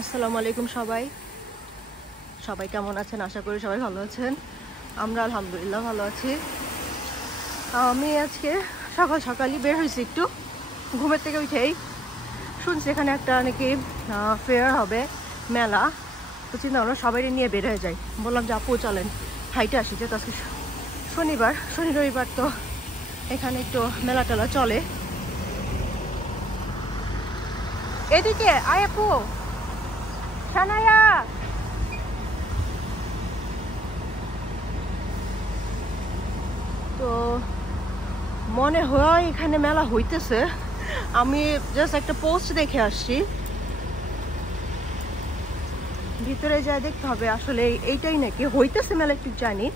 আসসালামু আলাইকুম সবাই কেমন আছেন? আশা করি সবাই ভালো আছেন। আমরা আলহামদুলিল্লাহ ভালো আছি। আমি আজকে সকালই বের হয়েছি, একটু ঘুমের থেকে উঠেই শুনছি এখানে একটা নাকি ফেয়ার হবে, মেলা। তো চিন্তা ভাবনা সবাই নিয়ে বের হয়ে যাই। বললাম যে আপু চলেন হাইটে আসি, যেহেতু আজকে শনিবার রবিবার, তো এখানে একটু মেলা টেলা চলে। এদিকে আয় আপু, সানায়া। তো মনে হয় এখানে মেলা হইতেছে। আমি জাস্ট একটা পোস্ট দেখে আসছি, ভিতরে যা দেখতে হবে আসলে এইটাই নাকি হইতেছে মেলা, একটু জানি,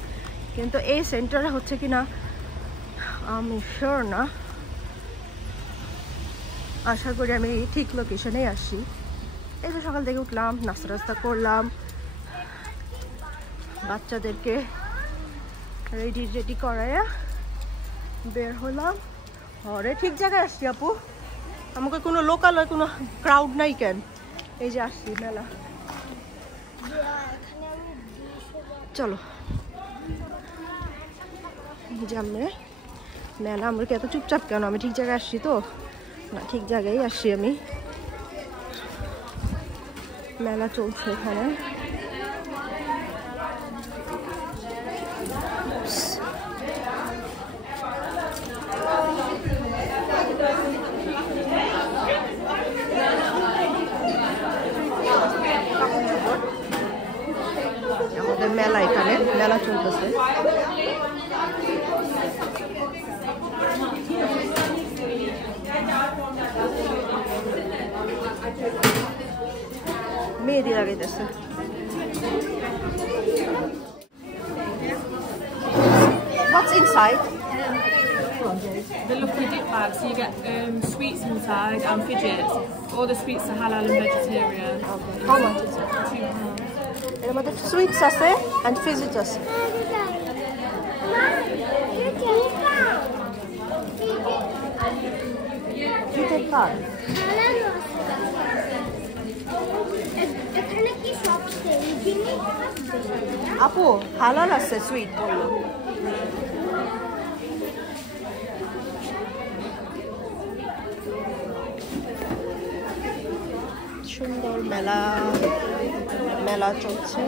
কিন্তু এই সেন্টারে হচ্ছে কিনা আমি শিওর না। আশা করি আমি ঠিক লোকেশনেই আসছি। এই যে সকাল থেকে উঠলাম, নাস্তা করলাম, বাচ্চাদেরকে রেডি করাইয়া বের হলাম। আরে ঠিক জায়গায় আসছি আপু, আমাকে কোনো লোকালয় কোনো ক্রাউড নাই কেন? এই যে আসছি মেলা, চলো। যে আমরা মেলা, আমরা কি এত চুপচাপ কেন? আমি ঠিক জায়গায় আসছি তো, না ঠিক জায়গায় আসছি আমি। মেলা চলছে এখানে। আমাদের মেলা, এখানে মেলা চলতেছে। মেহেদি লাগাইতেছে। What's inside? The lucky dip bag, so you get sweets inside and fidgets. All the sweets are halal and vegetarian. Okay. How much is it? £2. এর মধ্যে সুইটস আছে and fidgets আছে। ফিটের কার্ড। আপু হালাল আছে সুইট বললো। সুন্দর মেলা চলছে।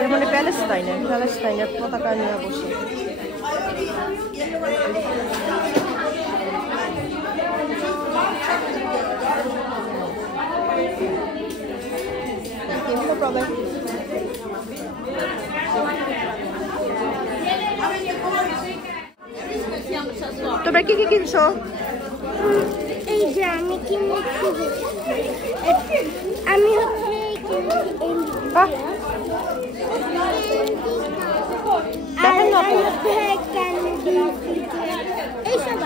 এর মানে প্যালেস্টাইনের পতাকা নিয়ে বসে। তোমরা কি কিনছো? এই যে আমি কিনেছি, আমি হচ্ছে এইসব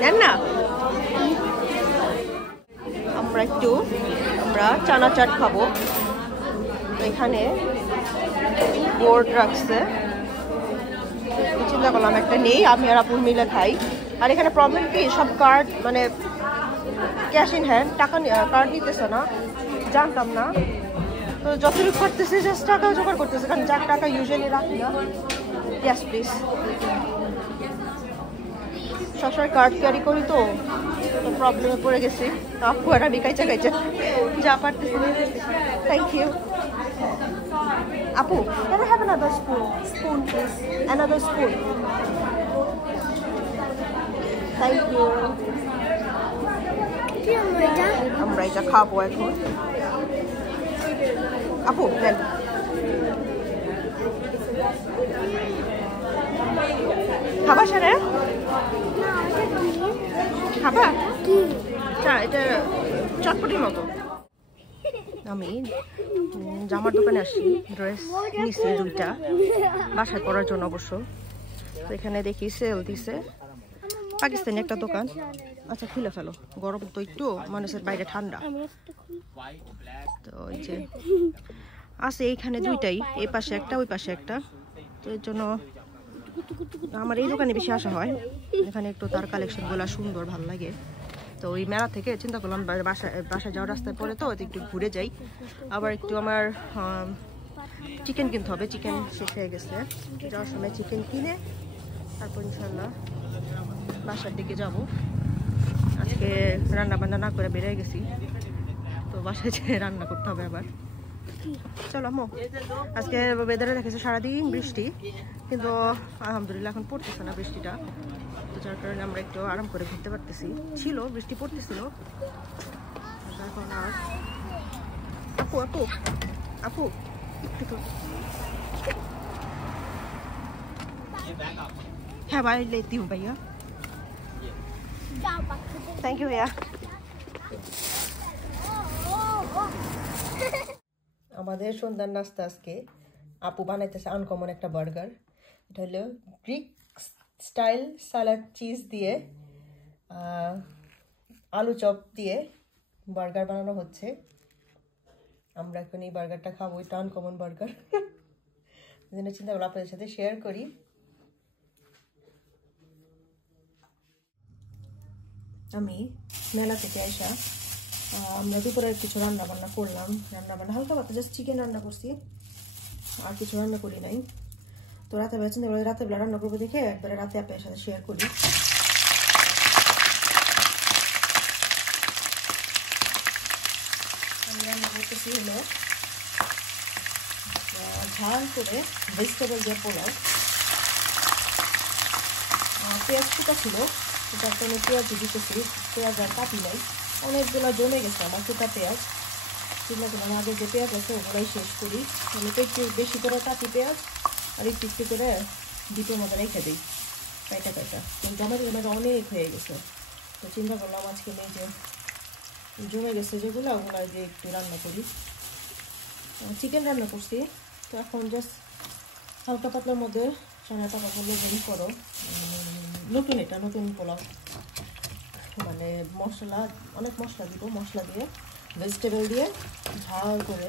নেন না। আমরা চানা চাট খাবো। এখানে বোর্ড রাখছে, চিন্তা করলাম একটা নেই, আমি আর আপুর মিলে খাই। আর এখানে প্রবলেম কি, সব কার্ড মানে ক্যাশ ইন হ্যান্ড, টাকা কার্ড নিতেছে না, জানতাম না। তো যতটুকু করতেছে জাস্ট টাকা জোগাড় করতেছে, কারণ যার টাকা ইউজুয়ালি রাখি না। Yes please. সবসময় কার্ড ক্যারি করি তো প্রবলেমে পড়ে গেছি। আপু আর আমি কাইচা যা পারতেছি। থ্যাংক ইউ আপু। Can I have another spoon please? Another spoon. Thank you. আমরা এটা খাবো এখন। আপু নেন। খাবা সারে না ওটা কি খাবা কি এটা চটপটির মতো। আমি জামার দোকানে আসি, ড্রেস নিচ্ছি 2টা বাসায় পরার জন্য অবশ্য। তো এখানে দেখি সেল দিছে, পাকিস্তানি একটা দোকান। আচ্ছা খুলে ফেলো, গরম তো একটু, মানুষের বাইরে ঠান্ডা। তো ওই যে আছে এইখানে 2টাই, এই পাশে একটা ওই পাশে একটা। তো এর জন্য আমার এই দোকানে বেশি আসা হয়, এখানে একটু তার কালেকশনগুলো সুন্দর ভালো লাগে। তো ওই মেলা থেকে চিন্তা করলাম বাসায় যাওয়ার রাস্তায় পরে, তো একটু ঘুরে যাই। আবার একটু আমার চিকেন কিনতে হবে, চিকেন শেষ হয়ে গেছে। যাওয়ার সময় চিকেন কিনে তারপর ইনশাল্লাহ বাসার দিকে যাব। আজকে রান্না বান্না না করে বেরিয়ে গেছি, তো বাসায় যেয়ে রান্না করতে হবে আবার। চলো আম্মু, আজকে ওয়েদারে দেখেছে সারাদিন বৃষ্টি, কিন্তু আলহামদুলিল্লাহ এখন পড়তেছে না বৃষ্টিটা। তো যার কারণে আমরা একটু আরাম করে ঘুরতে পারতেছি। ছিল বৃষ্টি পড়তেছিল, এখন আর আপু আপু আপু একটু তো হ্যাঁ ভাই लेती हूँ भैया, थैंक यू भैया। আমাদের সন্ধ্যার নাস্তা আজকে আপু বানাইতেছে আনকমন একটা বার্গার। এটা হলো গ্রিক স্টাইল সালাদ চিজ দিয়ে আলু চপ দিয়ে বার্গার বানানো হচ্ছে। আমরা এখন এই বার্গারটা খাবো, এটা আনকমন বার্গার, জন্য চিন্তা করলাম আপনাদের সাথে শেয়ার করি। আমি মেলা থেকে আসা, আমরা দুপুরে কিছু রান্না বান্না করলাম, হালকা পাতলা জাস্ট চিকেন রান্না করছি, আর কিছু রান্না করি নাই। তো রাতেবেলা চিন্তা করে রাতেবেলা রান্না করবো দেখে একবারে রাতে আপনার সাথে শেয়ার করি। আমি রান্না করতেছি হলো ঝাল করে ভেজিটেবল দিয়ে পোলাও। পেঁয়াজ কুটা ছিল, সেটার জন্য পেঁয়াজ দিতেছি, পেঁয়াজ আর কাটি নাই, অনেকগুলো জমে গেছে আমার কুটা পেঁয়াজ। চিন্তা করলাম আগে যে পেঁয়াজ আছে ওগুলোই শেষ করি। আমি তো একটু বেশি করে কাটি পেঁয়াজ, আর একটু একটু করে ডিপের মতো রেখে দিই কাইটা, কিন্তু আমাদের অনেক হয়ে গেছে। তো চিন্তা করলাম আজকে এই যে জমে গেছে যেগুলো, ওগুলো দিয়ে একটু রান্না করি। চিকেন রান্না করছি, তো এখন জাস্ট হালকা পাতলার মধ্যে চানা টাকা বলে বেরি করো, নতুন পোলাও, মানে মশলা অনেক মশলা দিব, মশলা দিয়ে ভেজিটেবল দিয়ে ঝাল করে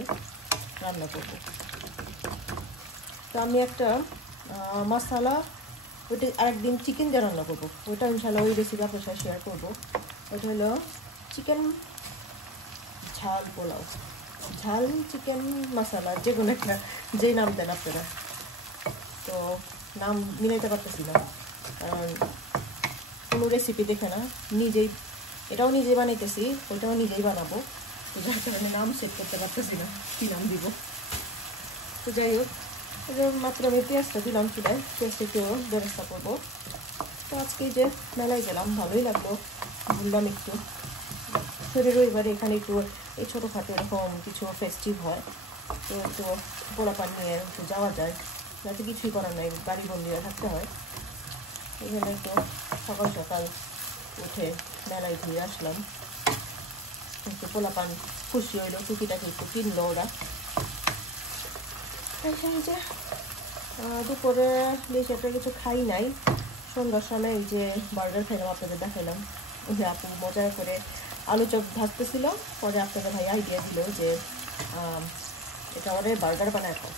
রান্না করব। তো আমি একটা মশলা ওইটা আরেকদিন চিকেন দিয়ে রান্না করবো, ওইটা ইনশাল্লাহ ওই রেসিপি আপনার সাথে শেয়ার করবো। ওইটা হলো চিকেন ঝাল পোলাও, ঝাল চিকেন মশলা, যে কোনো একটা যেই নাম দেন আপনারা। তো নাম মিলাইতে পারতেছি না, কারণ কোনো রেসিপি দেখে না, এটাও নিজেই বানাইতেছি, ওইটাও নিজেই বানাবো, তো যার কারণে নাম সেট করতে পারতেছি না কী নাম দিব। তো যাই হোক, মাত্র আমি পেঁয়াজটা দিলাম চুলায়, পেঁয়াজটা একটু ব্যবস্থা করবো। তো আজকে যে মেলায় গেলাম, ভালোই লাগলো, ঘুরলাম একটু। শরীর রবিবারে এখানে একটু এই ছোটোখাটো এরকম কিছু ফেস্টিভ হয়, তো একটু পোলাপান নিয়ে একটু যাওয়া যায়, যাতে কিছুই করার নাই, বাড়ি বন্দিরা থাকতে হয়। এখানে একটু সকাল সকাল উঠে মেলায় ঘুরে আসলাম, একটু পোলাপান খুশি হইলো, টুকিটাকে একটু কিনলো ওরা। এখানে যে দুপুরে বেশি একটা কিছু খাই নাই, সন্ধ্যার সময় এই যে বার্গার খাইলাম, আপনাদের দেখাইলাম। ওই যে আপু মজা করে আলু চপ ভাজতেছিল, পরে আপনাদের ভাই আইডিয়া দিল যে এটা আমাদের বার্গার বানায় খাও।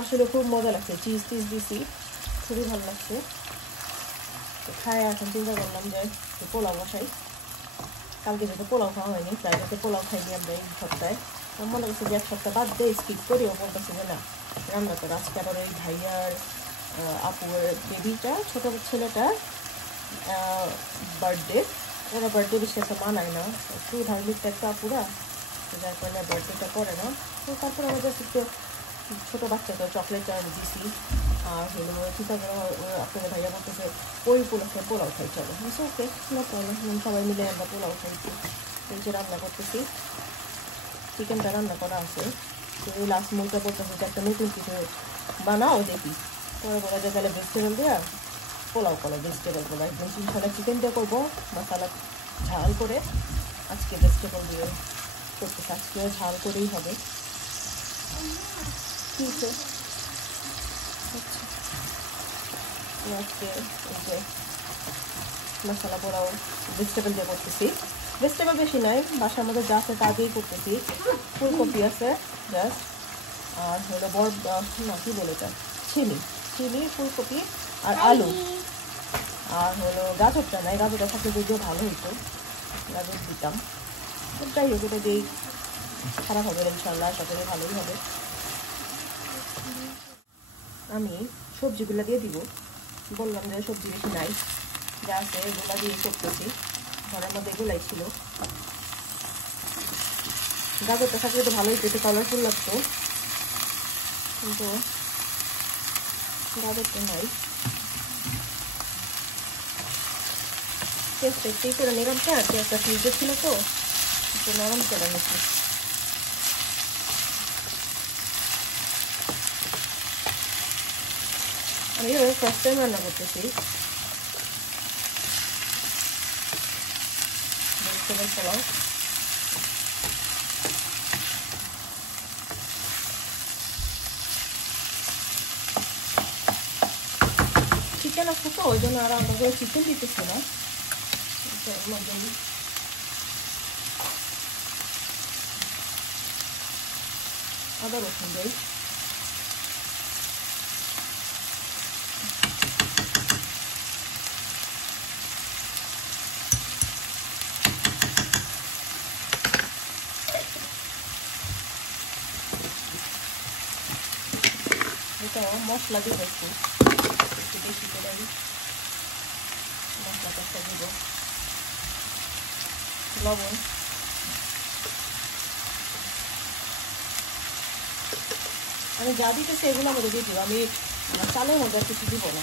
আসলে খুব মজা লাগছে, চিজ দিছি, খুবই ভালো লাগছে। তো খাই এখন চিন্তা করলাম যে পোলাও বসাই। কালকে যেহেতু পোলাও খাওয়া হয়নি, ফ্রাইডেতে পোলাও খাইনি আমরা এই সপ্তাহে, মনে করছে যে এক সপ্তাহ বাদ দিয়ে স্কিপ করিও, বলতেছে যে না রান্না করে। আজকে আবার ওই ভাইয়ার আপুর বেবিটা, ছোটো ছেলেটার বার্থডে, ওরা বার্থডে বেশি একটা মানায় না, একটু ধার্মিক একটা আপুরা, যার কারণে বার্থডেটা করে না। তো তারপরে আমাদের একটু ছোটো বাচ্চাকে চকলেট আর দিছি, আর হলো চিন্তা করে আপনাদের ভাইয়া বলতেছে ওই উপলক্ষে পোলাও খাই, চলো ওকে না প্রবলেম, সবাই মিলে আমরা পোলাও খাইছি। এই যে রান্না করতেছি, চিকেনটা রান্না করা আছে, তো এই লাস্ট মুখটা বলতেছে যে একটা নতুন কিছু বানাও দেখি, পরে বলা যায় তাহলে ভেজিটেবল দেওয়া পোলাও করা ভেজিটেবল পোলাও একদম সিম্পল চিকেন দিয়ে করবো মশলা ঝাল করে আজকে ভেজিটেবল দিয়ে করতেছি আজকেও ঝাল করেই হবে ঠিক আছে আজকে এই যে মশলা পোলাও ভেজিটেবল দিয়ে করতেছি ভেজিটেবল বেশি নয় বাসার মধ্যে যা আছে তা দিয়েই করতেছি ফুলকপি আছে জাস্ট আর হলো বড় না কি বলে যায় চিনি ফুলকপি আর আলু আর হলো গাজরটা নাই গাজরটা থাকলে যদিও ভালো হতো গাজর দিতাম যাই হোক ওটা দিয়েই খারাপ হবে না ইনশাল্লাহ আশা করি ভালোই হবে আমি সবজিগুলো দিয়ে দিব বললাম যে সবজি বেশি নাই যা আছে এগুলো দিয়ে করতেছি ঘরের মধ্যে এগুলাই ছিল গাজরটা থাকলে তো ভালোই পেটে কালারফুল লাগতো কিন্তু গাজরটা নাই টেস্ট একটু করে নিলাম আর কি একটা ফ্রিজে ছিল তো একটু নরম করে নিচ্ছি আমি এভাবে ফার্স্ট টাইম রান্না করতেছি ভেজিটেবল পোলাও চিকেন আছে তো ওই জন্য আর আমরা চিকেন দিতেছি না আদা রসুন দেই এটা মশলা দিব একটু বেশি করে মশলাটা দিব লবণ আমি যা দিতেছি এগুলো আমাকে দিয়ে দিব আমি চালের মধ্যে কিছু দিব না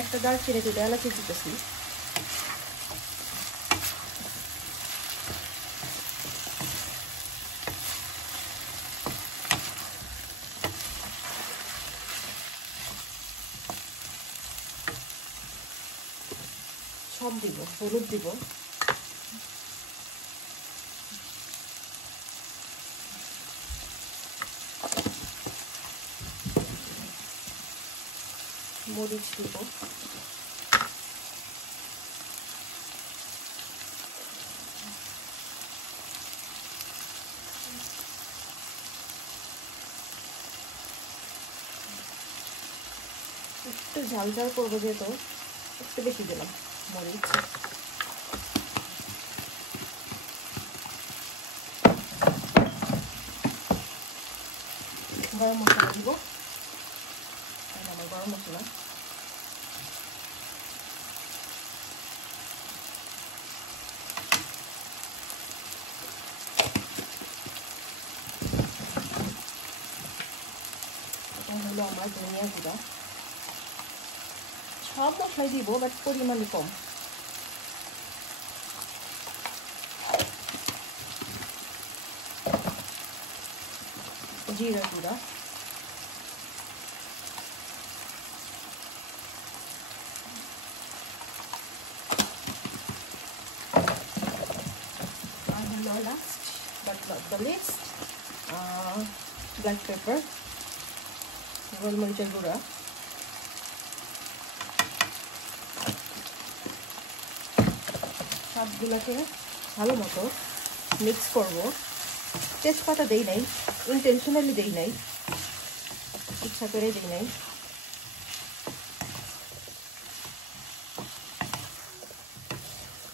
একটা দারচিনি দুটো এলাচি দিতেছি সব দিব হলুদ দিব মরিচ দিব একটু ঝাল ঝাল করবো যেহেতু একটু বেশি দিলাম মরিচ গরম মশলা দিব আমার গরম মশলা এটা হলো আমার ধনিয়া গুঁড়া সব মশলাই দিব বাট পরিমাণে কম জিরা গুঁড়া আর হলো last but not the least black pepper গোলমরিচের গুঁড়া সবগুলোকে ভালো মতো মিক্স করব তেজপাতা দেই নাই ইন্টেনশনালি দেই নাই ইচ্ছা করে দেই নাই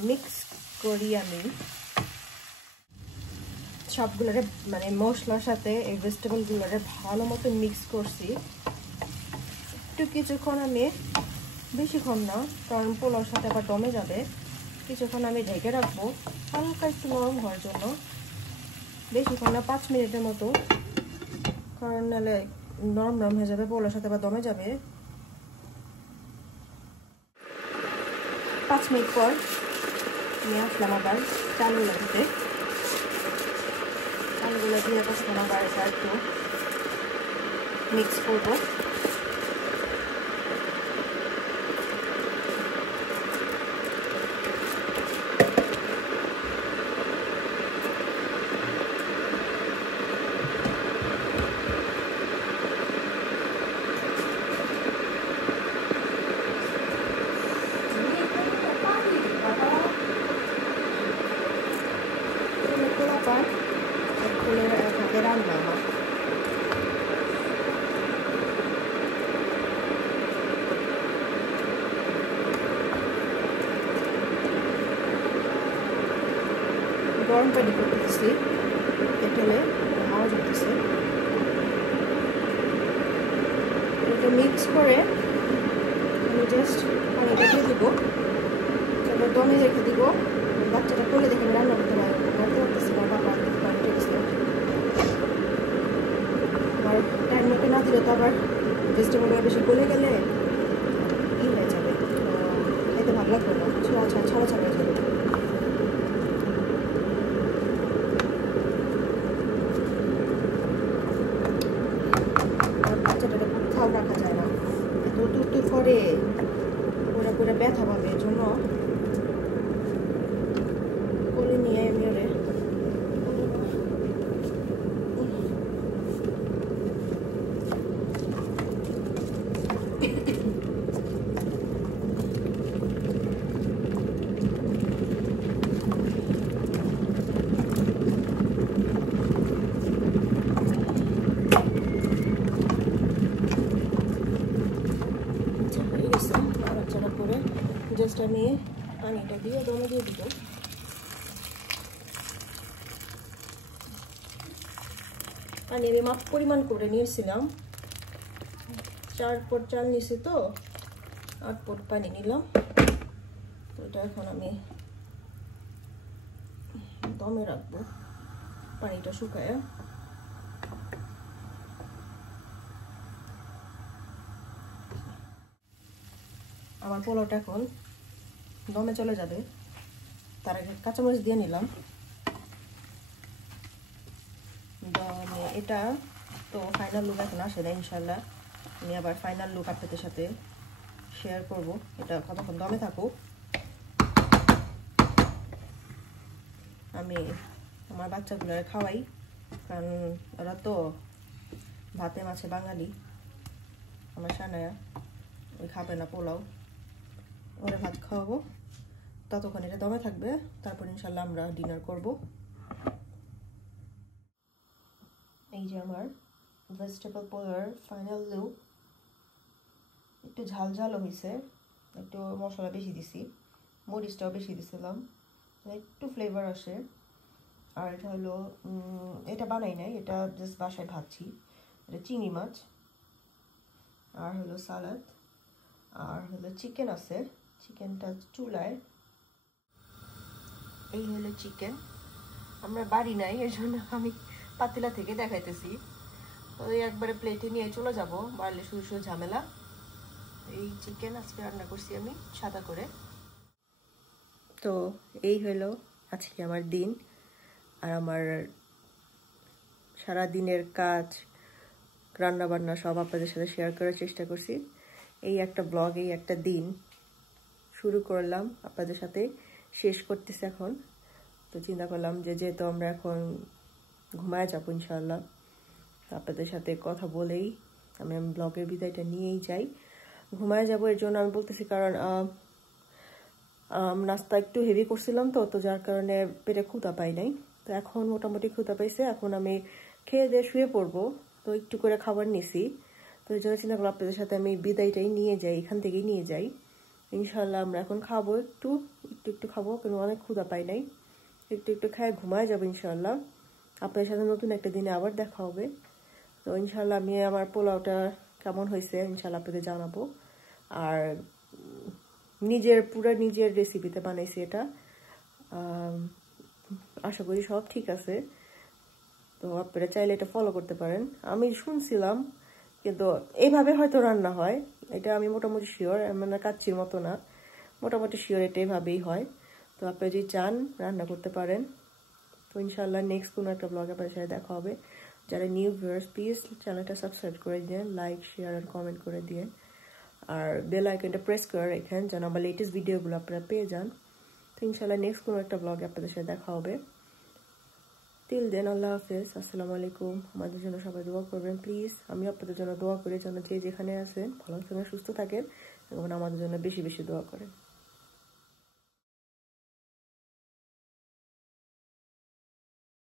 মিক্স করি আমি সবগুলোরে মানে মশলার সাথে এই ভেজিটেবলগুলোরে ভালো মতো মিক্স করছি একটু কিছুক্ষণ আমি বেশিক্ষণ না কারণ পোলাওর সাথে আবার দমে যাবে কিছুক্ষণ আমি ঢেকে রাখবো হালকা একটু নরম হওয়ার জন্য বেশিক্ষণ না 5 মিনিটের মতো কারণ নাহলে নরম নরম হয়ে যাবে পোলাওর সাথে আবার দমে যাবে 5 মিনিট পর নিয়ে আসলাম আবার চালগুলো দিতে। চালগুলো দিয়ে তখন আবার এটা একটু মিক্স করবো। রান্না আমার গরম পানি করতেছি, কেটেলে আওয়াজ হতেছে। এটা মিক্স করে আমি জাস্ট পানিটা দিয়ে দিব, তারপর দমে রেখে দিব। বাচ্চাটা কোলে দেখে রান্না করতে পারবো, করতে পারতেছি না, বাবা দিতে গেছে। আর টাইম মতো না দিলে তো আবার ভেজিটেবলটা বেশি গলে গেলে ই হয়ে যাবে, খেতে ভালো লাগবে না, ছড়া হয়ে যাবে। বাচ্চাটা কোথাও রাখা যায় না, এত তুর করে পুরো ব্যথা পাবে, এর জন্য কোলে নিয়ে মেরে করে জাস্ট আমি পানিটা দিয়ে দমে দিয়ে দিব। পানি আমি মাপ পরিমাণ করে নিয়েছিলাম, 4 পট চাল নিয়েছি তো 8 পট পানি নিলাম। তো এটা এখন আমি দমে রাখবো পানিটা শুকায়। আমার পোলাওটা এখন দমে চলে যাবে, তার আগে কাঁচামরিচ দিয়ে নিলাম দমে। এটা তো ফাইনাল লুক এখন আসে না, ইনশাল্লাহ আমি আবার ফাইনাল লুক আপনাদের সাথে শেয়ার করব। এটা কতক্ষণ দমে থাকুক। আমি আমার বাচ্চাগুলোর খাওয়াই, কারণ ওরা তো ভাতে মাছে বাঙালি। আমার সানায়া ওই খাবে না পোলাও, ওরা ভাত খাওয়াবো, ততক্ষণ এটা দমে থাকবে, তারপর ইনশাল্লাহ আমরা ডিনার করব। এই যে আমার ভেজিটেবল পোলাওর ফাইনাল লুক। একটু ঝাল ঝালও হয়েছে, একটু মশলা বেশি দিছি, মরিচটাও বেশি দিছিলাম, একটু ফ্লেভার আসে। আর এটা হলো এটা বানাই নাই, এটা জাস্ট বাসায় ভাজছি। এটা চিংড়ি মাছ, আর হলো সালাদ, আর হলো চিকেন আছে, চিকেনটা চুলায়। এই হলো চিকেন, আমরা বাড়ি নাই এর জন্য আমি পাতিলা থেকে দেখাইতেছি। ওই একবারে প্লেটে নিয়ে চলে যাব, বাড়লে শুধু ঝামেলা। এই চিকেন আজকে রান্না করছি আমি সাদা করে। তো এই হলো আজকে আমার দিন, আর আমার সারা দিনের কাজ রান্না বান্না সব আপনাদের সাথে শেয়ার করার চেষ্টা করছি। এই একটা ব্লগ, এই একটা দিন শুরু করলাম আপনাদের সাথে, শেষ করতেছি এখন। তো চিন্তা করলাম যে যেহেতু আমরা এখন ঘুমায় যাবো ইনশাআল্লাহ, আপনাদের সাথে কথা বলেই আমি ব্লগের বিদায়টা নিয়েই যাই। ঘুমায় যাবো এর জন্য আমি বলতেছি, কারণ নাস্তা একটু হেভি করছিলাম তো যার কারণে পেটে ক্ষুধা পাই নাই। তো এখন মোটামুটি ক্ষুধা পাইছে, এখন আমি খেয়ে দিয়ে শুয়ে পড়বো। তো একটু করে খাবার নিছি, তো এই জন্য চিন্তা করলাম আপনাদের সাথে আমি বিদায়টাই নিয়ে যাই, এখান থেকেই নিয়ে যাই। ইনশাল্লাহ আমরা এখন খাবো, একটু খাবো, কিন্তু অনেক ক্ষুধা পাই নাই। একটু খায় ঘুমায় যাবো ইনশাল্লাহ। আপনাদের সাথে নতুন একটা দিনে আবার দেখা হবে। তো ইনশাল্লাহ আমি আমার পোলাওটা কেমন হয়েছে ইনশাল্লাহ আপনাদের জানাবো। আর নিজের রেসিপিতে বানাইছি এটা, আশা করি সব ঠিক আছে। তো আপনারা চাইলে এটা ফলো করতে পারেন। আমি শুনছিলাম কিন্তু এইভাবে হয়তো রান্না হয়, এটা আমি মোটামুটি শিওর, মানে কাচ্চির মতো না, মোটামুটি শিওর এটা এভাবেই হয়। তো আপনি যদি চান রান্না করতে পারেন। তো ইনশাআল্লাহ নেক্সট কোনো একটা ব্লগে আপনাদের সাথে দেখা হবে। যারা নিউ ভিউয়ার্স প্লিজ চ্যানেলটা সাবস্ক্রাইব করে দিন, লাইক শেয়ার আর কমেন্ট করে দিন, আর বেল আইকনটা প্রেস করে রাখেন যেন আমার লেটেস্ট ভিডিওগুলো আপনারা পেয়ে যান। তো ইনশাআল্লাহ নেক্সট কোনো একটা ব্লগে আপনাদের সাথে দেখা হবে। টিল দেন আল্লাহ হাফেজ, আসসালামু আলাইকুম। আমাদের জন্য সবাই দোয়া করবেন প্লিজ। আমি আপনাদের জন্য দোয়া করি যেন যে যেখানে আছেন ভালো থাকেন, সুস্থ থাকেন এবং আমাদের জন্য বেশি বেশি দোয়া করেন।